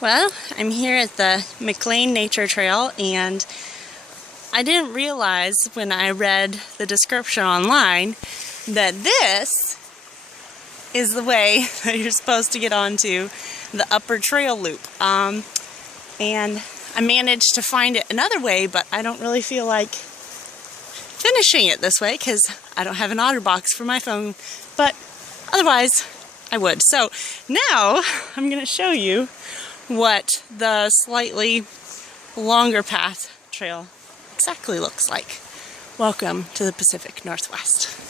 Well, I'm here at the McLane Nature Trail, and I didn't realize when I read the description online that this is the way that you're supposed to get onto the upper trail loop. And I managed to find it another way, but I don't really feel like finishing it this way because I don't have an OtterBox for my phone, but otherwise I would. So now I'm going to show you what the slightly longer path trail exactly looks like. Welcome to the Pacific Northwest.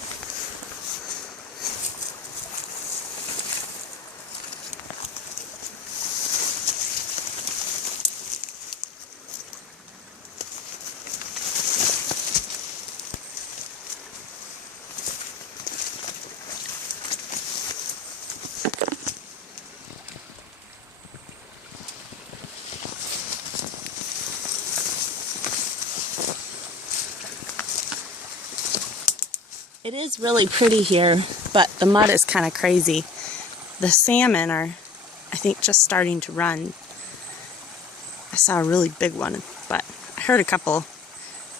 It is really pretty here, but the mud is kind of crazy. The salmon are, I think, just starting to run. I saw a really big one, but I heard a couple.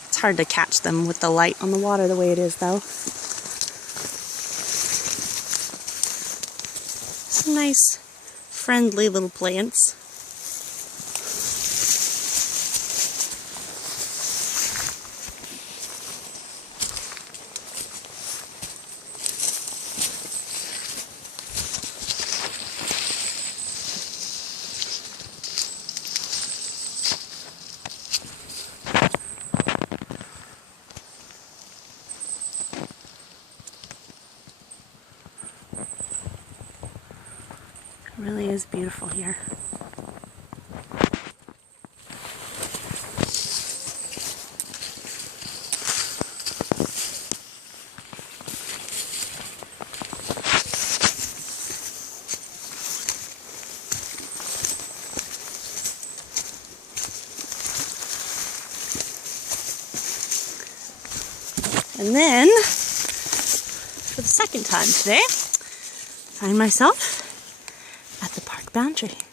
It's hard to catch them with the light on the water the way it is, though. Some nice, friendly little plants. It really is beautiful here. And then, for the second time today, I find myself at the park boundary.